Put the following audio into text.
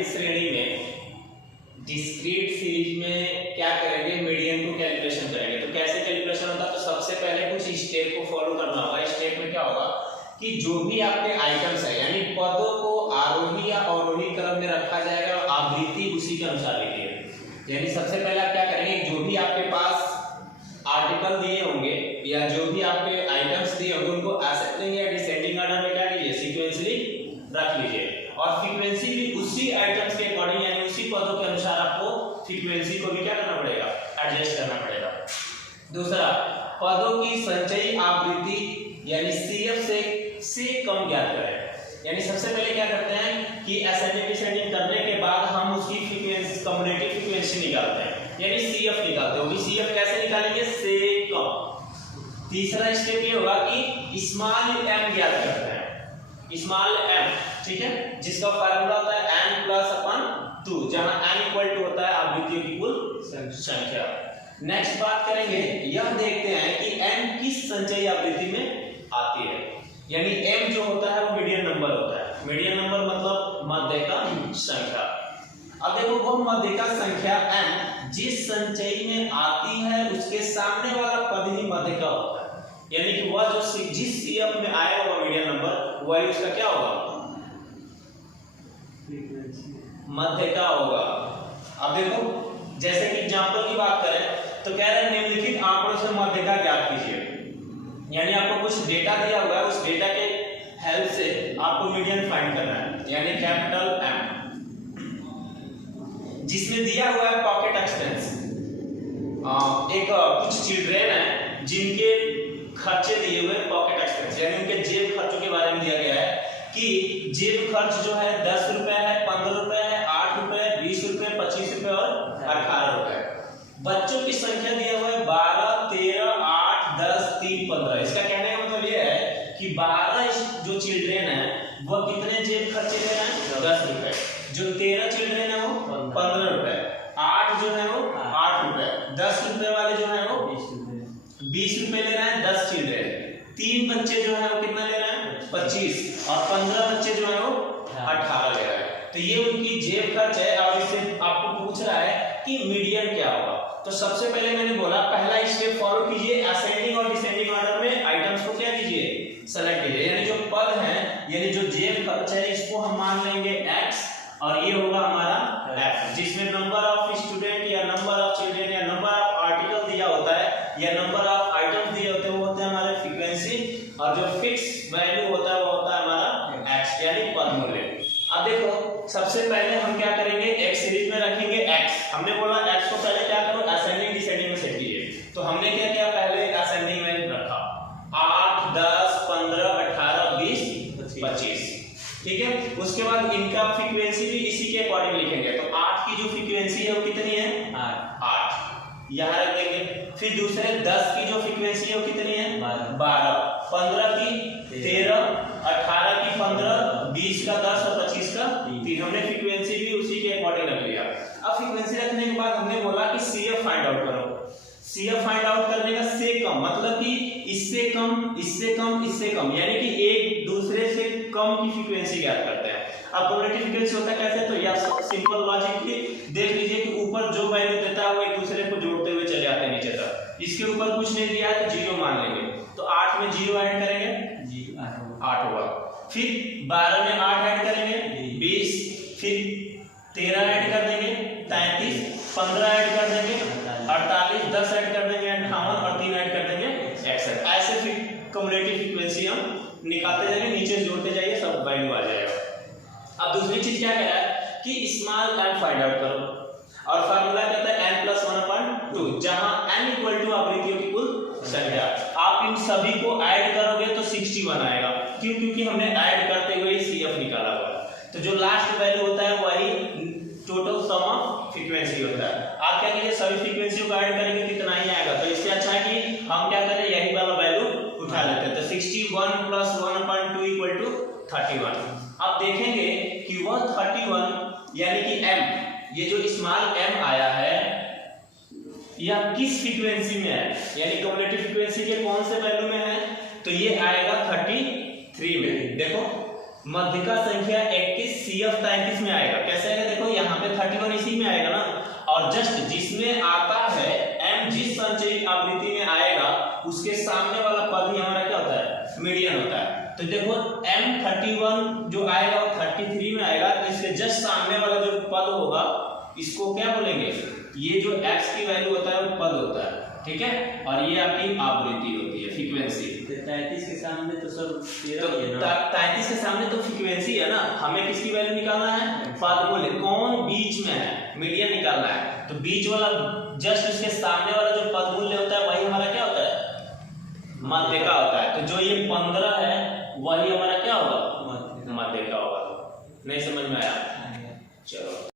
अगली श्रेणी में डिस्क्रीट सीरीज में क्या करेंगे, मीडियन को कैलकुलेशन करेंगे। तो कैसे कैलकुलेशन होता है, तो सबसे पहले कुछ स्टेप को फॉलो करना होगा। स्टेप में क्या होगा कि जो भी आपके आइटम्स है यानी पदों को आरोही या अवरोही क्रम में रखा जाएगा और आवृत्ति उसी के अनुसार लिखिए। यानी सबसे पहले आप क्या करेंगे, जो भी आपके पास आर्टिकल दिए होंगे या जो भी आपके आइटम्स दिए होंगे उनको असेंडिंग या डिसेंडिंग ऑर्डर में क्या कीजिए, सीक्वेंसली रख लीजिए। और फ्रीक्वेंसी भी उसी आइटम्स के अकॉर्डिंग यानी उसी पदों के अनुसार आपको फ्रीक्वेंसी को भी क्या करना पड़ेगा, एडजस्ट करना पड़ेगा। दूसरा, पदों की संचयी आवृत्ति यानी सीएफ से कम ज्ञात करें। यानी सबसे पहले क्या करते हैं कि असेंडिंग डिसेंडिंग करने के बाद हम उसकी फ्रीक्वेंसी कम्युलेटिव फ्रीक्वेंसी निकालते हैं यानी सीएफ निकालते हैं। वो भी सीएफ कैसे निकालेंगे, से कम। तीसरा स्टेप ये होगा कि स्मॉल एम ज्ञात करते हैं, स्मॉल एम, ठीक है, जिसका फार्मूला होता है n प्लस अपन 2, जहां n इक्वल टू होता है आवृत्तियों की कुल संख्या। नेक्स्ट बात करेंगे, यह देखते हैं कि n किस संचयी आवृत्ति में आती है। यानी m जो होता है वो मीडियन नंबर होता है। मीडियन नंबर मतलब माध्यिका संख्या। अब देखो वो माध्यिका संख्या m जिस संचयी में आती है उसके सामने वाला पद ही माध्यिका होता है। यानी कि वह जो जिस सीएफ में आएगा वो मीडियन नंबर वही उसका क्या होगा, माध्यिका होगा। अब देखो जैसे कि एग्जांपल की बात करें तो कह रहे हैं निम्नलिखित आंकड़ों से माध्यिका ज्ञात कीजिए। यानी आपको कुछ डेटा दिया हुआ है, उस डेटा के हेल्प से आपको मीडियन फाइंड करना है यानी कैपिटल M, जिसमें दिया हुआ है पॉकेट एक्सपेंस। एक कुछ चिल्ड्रेन है जिनके खर्चे दिए हुए पॉकेट एक्सपेंस यानी उनके जेब खर्चों के बारे में दिया गया है कि जेब खर्च जो है 10 रुपए है, 15 रुपए है, 8 रुपए, 20 रुपए, 25 रुपए और 18 रुपए। बच्चों की संख्या दिया हुआ है 12, 13, 8, 10, 3, 15। इसका कहने का मतलब ये है कि 12 जो चिल्ड्रेन है वह कितने जेब खर्चे ले रहे हैं, 10 रुपए। जो 13 चिल्ड्रेन है वो 15 रुपए, 8 जो है वो 8 रुपए, 10 रुपए वाले जो है वो 20 रुपए ले रहे हैं 10 चिल्ड्रेन। 3 बच्चे जो है वो कितना ले रहे हैं, 25, और 15 बच्चे जो है वो 18 ले रहे हैं। तो ये उनकी जेब खर्च है। और इससे आपको पूछ रहा है कि मीडियन क्या होगा। तो सबसे पहले मैंने बोला पहला स्टेप फॉलो कीजिए, असेंडिंग और डिसेंडिंग ऑर्डर में आइटम्स को क्या कीजिए, सेलेक्ट कीजिए। यानी जो पद है यानी जो जेब खर्च है इसको हम मान लेंगे x और ये होगा हमारा f, जिसमें नंबर ऑफ स्टूडेंट या नंबर ऑफ चिल्ड्रेन या नंबर ऑफ आर्टिकल दिया होता है या नंबर ऑफ आइटम्स दिए होते हैं वो होते हैं हमारे फ्रीक्वेंसी, और जो फिक्स वैल्यू होता है वो होता है हमारा x यानी पद मूल्य। अब देखो सबसे पहले हम क्या करेंगे, एक सीरीज में रखेंगे x। हमने बोला x को पहले क्या करो, असेंडिंग डिसेंडिंग में सेट कीजिए। तो हमने क्या किया, पहले असेंडिंग में रखा 8, 10, 15, 18, 20, 25, ठीक है। उसके बाद इनका फ्रीक्वेंसी भी इसी के अकॉर्डिंग लिखेंगे। तो 8 की जो फ्रीक्वेंसी है वो कितनी है, 8 यहाँ रख देंगे। फिर दूसरे 10 की जो फ्रीक्वेंसी है वो कितनी है, 12, 15 की 13, 18 की 15, 20 का 10 और 25 का 3। हमने फ्रीक्वेंसी भी उसी के अकॉर्डिंग रख लिया। अब फ्रीक्वेंसी रखने के बाद हमने बोला कि सीएफ फाइंड आउट करो। सीएफ फाइंड आउट करने का से कम मतलब कि इससे कम, इससे कम, इससे कम, यानी कि एक दूसरे से कम की फ्रीक्वेंसी ज्ञात करते हैं। अब प्रोबेबिलिटी फ्रीक्वेंसी होता है कैसे, तो या सिंपल लॉजिक ही देख लीजिए कि ऊपर जो वैल्यू देता है वो एक दूसरे को जोड़ते हुए चले जाते हैं नीचे तक। इसके ऊपर कुछ नहीं दिया है तो 0 मान लेंगे। तो 8 में 0 ऐड करेंगे, 8 होगा। फिर 12 में 8 ऐड करेंगे, 20, फिर 13 ऐड कर देंगे, 33, 15 ऐड कर देंगे, 48, 10 ऐड कर देंगे, 58 और 3 ऐड कर देंगे, 61। ऐसे फिर कम्युलेटिव फ्रीक्वेंसी हम निकालते जाएंगे, नीचे जोड़ते जाइए, सब वैल्यू आ जाएगा। अब दूसरी चीज क्या कह रहा है कि स्मॉल m फाइंड आउट करो, और फार्मूला कहता है n + 1/2, जहां n = आवृत्तियों की कुल संख्या। आप इन सभी को ऐड करोगे तो 61 आएगा। क्यों, क्योंकि हमने ऐड करते हुए CF निकाला हुआ है। तो जो लास्ट वैल्यू होता है वही टोटल सम ऑफ फ्रीक्वेंसी होता है। आप क्या कीजिए, सभी फ्रीक्वेंसियों को ऐड करेंगे कितना ही आएगा। तो इससे अच्छा है कि हम क्या करें, यही वाला वैल्यू उठा लेते हैं। तो 61 + 1/2 = 31। अब देखेंगे कि वह 31 यानी कि m, ये जो स्मॉल m आया है यह किस फ्रीक्वेंसी में है, यानी कम्युलेटिव फ्रीक्वेंसी के कौन से वैल्यू में है, तो ये आएगा 33 में। देखो मध्यिका संख्या 31 CF 33 में आएगा। कैसे आएगा देखो, यहाँ पे 31 इसी में आएगा ना, और जस्ट जिसमें आता है m जिस संचयी आवृत्ति में आएगा उसके सामने वाला पद ही हमारा क्या होता है, मीडियन होता है। तो देखो m31 जो आएगा वो 33 में आएगा, तो इसके जस्ट सामने वाला जो पद होगा इसको क्या बोलेंगे, ये जो x की वैल्यू होता है वो पद होता है, ठीक है, और ये आपकी आवृत्ति होती है, फ्रीक्वेंसी। 33 के सामने तो सर 33 के सामने तो फ्रीक्वेंसी है ना, हमें किसकी वैल्यू निकालना है, पद मूल्य, कौन बीच में है, मीडियन निकालना है। तो बीच वाला जस्ट उसके सामने वाला जो पद मूल्य होता है वही हमारा क्या होता है, माध्यिका होता है। तो जो ये 15 है वही हमारा क्या होगा, माध्यिका होगा। नहीं समझ में आया, चलो।